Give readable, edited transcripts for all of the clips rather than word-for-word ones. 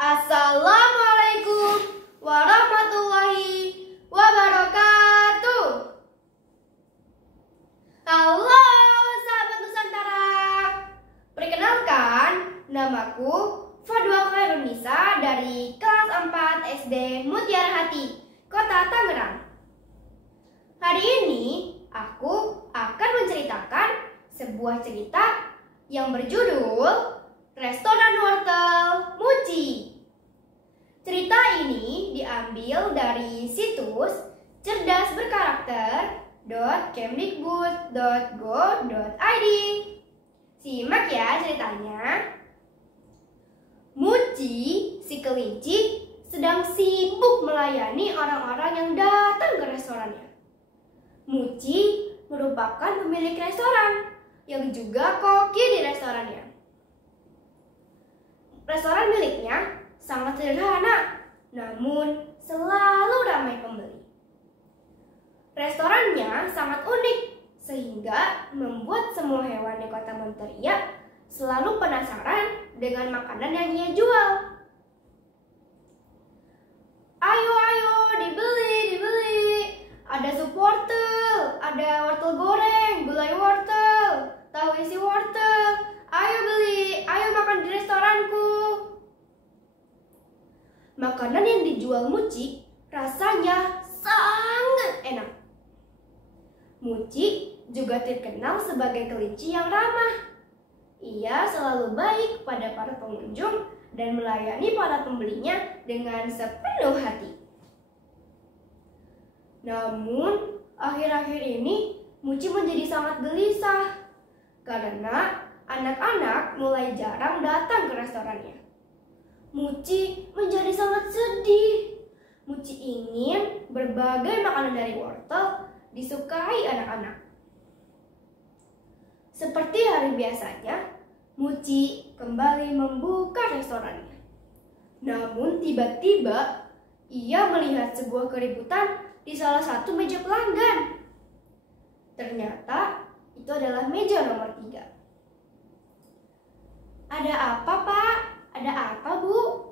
Assalamualaikum warahmatullahi wabarakatuh. Halo sahabat Nusantara. Perkenalkan, namaku Fadwa Khairunisa dari kelas 4 SD Mutiara Hati, Kota Tangerang. Hari ini aku akan menceritakan sebuah cerita yang berjudul Restoran Wortel Muci. Cerita ini diambil dari situs cerdasberkarakter.kemdikbud.go.id. Simak ya ceritanya. Muci, si kelinci, sedang sibuk melayani orang-orang yang datang ke restorannya. Muci merupakan pemilik restoran yang juga koki di restorannya. Restoran miliknya sangat sederhana, namun selalu ramai pembeli. Restorannya sangat unik, sehingga membuat semua hewan di kota Monteria selalu penasaran dengan makanan yang ia jual. Ayo, dibeli. Ada sup wortel, ada wortel goreng, gulai wortel, tahu isi wortel. Ayo beli, ayo makan di restoranku. Makanan yang dijual Muci rasanya sangat enak. Muci juga terkenal sebagai kelinci yang ramah. Ia selalu baik pada para pengunjung dan melayani para pembelinya dengan sepenuh hati. Namun, akhir-akhir ini Muci menjadi sangat gelisah karena anak-anak mulai jarang datang ke restorannya. Muci menjadi sangat sedih. Muci ingin berbagai makanan dari wortel disukai anak-anak. Seperti hari biasanya, Muci kembali membuka restorannya. Namun tiba-tiba ia melihat sebuah keributan di salah satu meja pelanggan. Ternyata itu adalah meja nomor 3. Ada apa, Pak? Ada apa, Bu?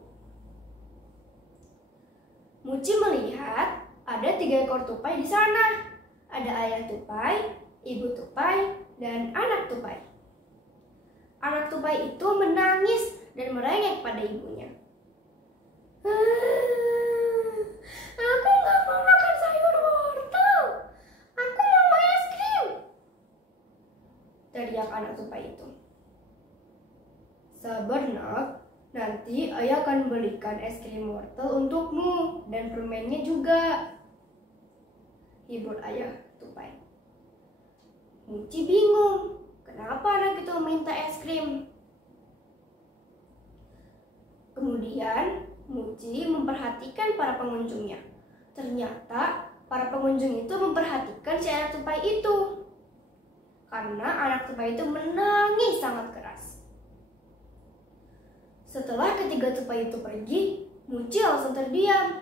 Muci melihat ada 3 ekor tupai di sana. Ada ayah tupai, ibu tupai, dan anak tupai. Anak tupai itu menangis dan merengek pada ibunya. Aku nggak mau makan sayur wortel. Aku mau es krim, teriak anak tupai itu. Sabar nak, nanti ayah akan belikan es krim wortel untukmu dan permennya juga, hibur ayah tupai. Muci bingung, kenapa anak itu minta es krim. Kemudian Muci memperhatikan para pengunjungnya. Ternyata para pengunjung itu memperhatikan si anak tupai itu, karena anak tupai itu menangis sangat keras. Setelah ketiga tupai itu pergi, Muci langsung terdiam.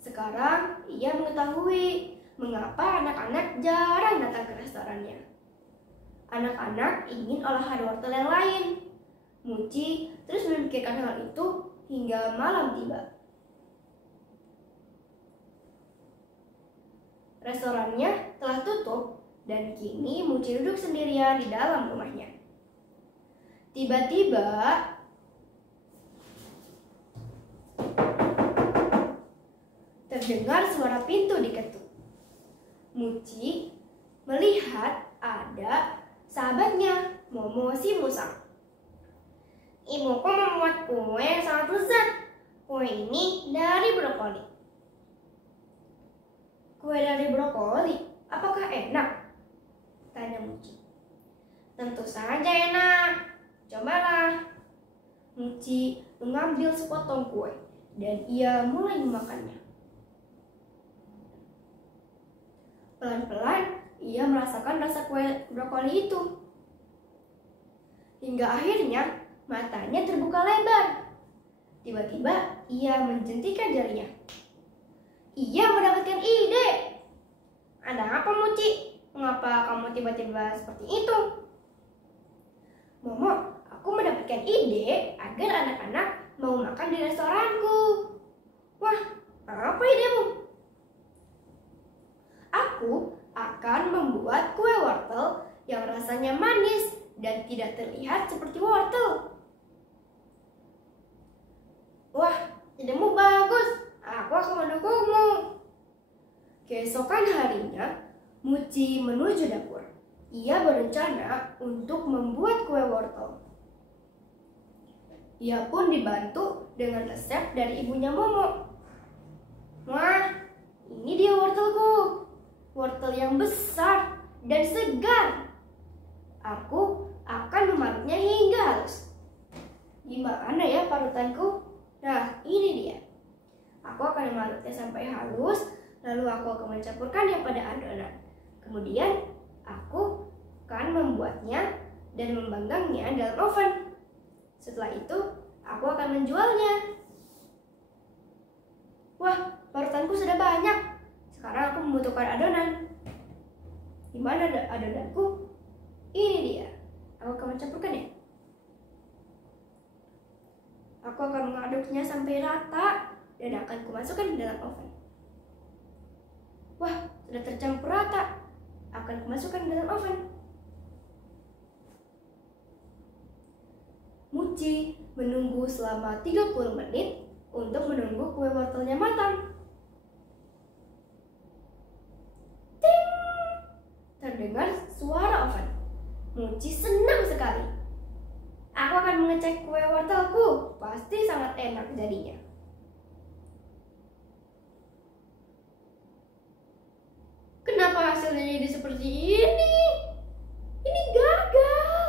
Sekarang ia mengetahui mengapa anak-anak jarang datang ke restorannya. Anak-anak ingin olahan wortel yang lain. Muci terus memikirkan hal itu hingga malam tiba. Restorannya telah tutup dan kini Muci duduk sendirian di dalam rumahnya. Tiba-tiba terdengar suara pintu diketuk. Muci melihat ada sahabatnya, Momo si musang. Ibuku membuat kue yang sangat lezat. Kue ini dari brokoli. Kue dari brokoli? Apakah enak? Tanya Muci. Tentu saja enak. Cobalah. Muci mengambil sepotong kue dan ia mulai memakannya. Pelan-pelan ia merasakan rasa kue brokoli itu. Hingga akhirnya matanya terbuka lebar. Tiba-tiba ia menjentikan jarinya. Ia mendapatkan ide. Ada apa, Muci? Mengapa kamu tiba-tiba seperti itu? Momo, aku mendapatkan ide agar anak-anak mau makan makan di restoranku. Wah, apa idemu? Aku akan membuat kue wortel yang rasanya manis dan tidak terlihat seperti wortel. Wah, idemu bagus. Aku akan mendukungmu. Keesokan harinya, Muci menuju dapur. Ia berencana untuk membuat kue wortel. Ia pun dibantu dengan resep dari ibunya Momo. Wah, ini dia wortelku. Wortel yang besar dan segar. Aku akan memarutnya hingga halus. Gimana ya parutanku? Nah, ini dia. Aku akan memarutnya sampai halus, lalu aku akan mencampurkannya pada adonan. Kemudian, aku akan membuatnya dan mempanggangnya dalam oven. Setelah itu, aku akan menjualnya. Wah, parutanku sudah banyak. Sekarang aku membutuhkan adonan. Di mana adonanku? Ini dia. Aku akan mencampurkannya. Aku akan mengaduknya sampai rata dan akan kumasukkan ke dalam oven. Wah, sudah tercampur rata. Akan kumasukkan ke dalam oven. Muci menunggu selama 30 menit untuk menunggu kue wortelnya matang. Ting! Terdengar suara oven. Muci senang sekali. Aku akan mengecek kue wortelku. Pasti sangat enak jadinya. Kenapa hasilnya jadi seperti ini? Ini gagal.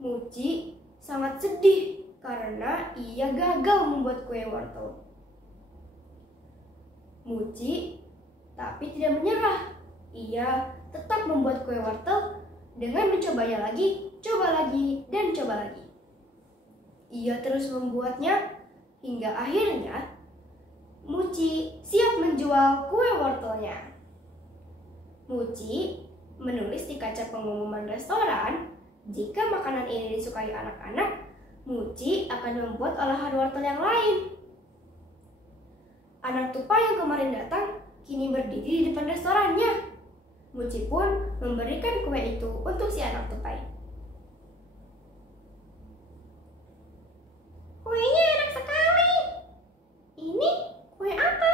Muci sangat sedih karena ia gagal membuat kue wortel. Muci tapi tidak menyerah. Ia tetap membuat kue wortel dengan mencobanya lagi, coba lagi, dan coba lagi. Ia terus membuatnya hingga akhirnya Muci siap menjual kue wortelnya. Muci menulis di kaca pengumuman restoran, jika makanan ini disukai anak-anak, Muci akan membuat olahan wortel yang lain. Anak tupai yang kemarin datang kini berdiri di depan restorannya. Muci pun memberikan kue itu untuk si anak tupai. Kuenya enak sekali. Ini kue apa?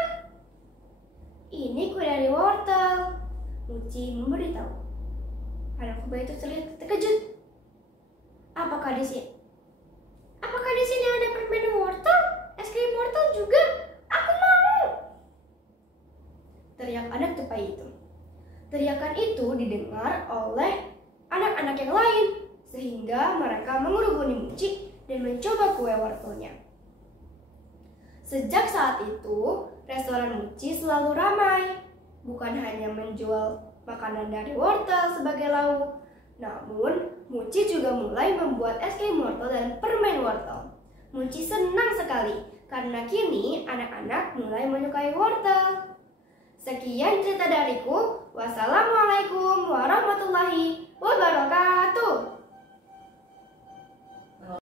Ini kue dari wortel. Muci memberitahu. Anak tupai itu terlihat terkejut. Apakah di sini ada permen wortel? Es krim wortel juga? Aku mau! Teriak anak tupai itu. Teriakan itu didengar oleh anak-anak yang lain, sehingga mereka mengerubuni Muci dan mencoba kue wortelnya. Sejak saat itu, restoran Muci selalu ramai. Bukan hanya menjual makanan dari wortel sebagai lauk, namun Muci juga mulai membuat es krim wortel dan permen wortel. Muci senang sekali karena kini anak-anak mulai menyukai wortel. Sekian cerita dariku. Wassalamualaikum warahmatullahi wabarakatuh.